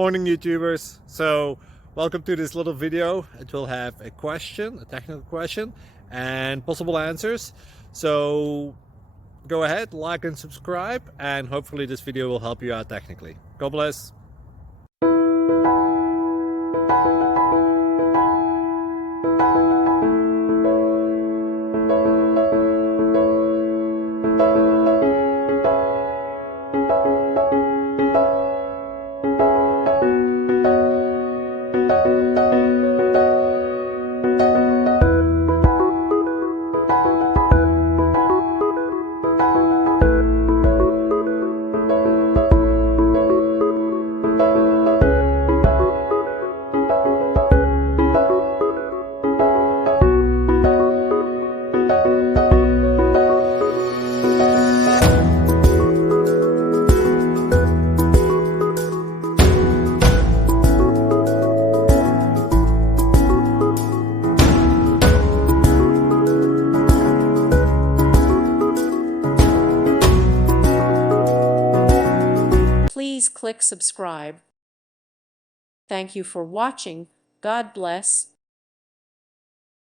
Morning YouTubers. So welcome to this little video. It will have a question, a technical question, and possible answers. So go ahead, like and subscribe, and hopefully this video will help you out technically. God bless. Please click subscribe. Thank you for watching. God bless.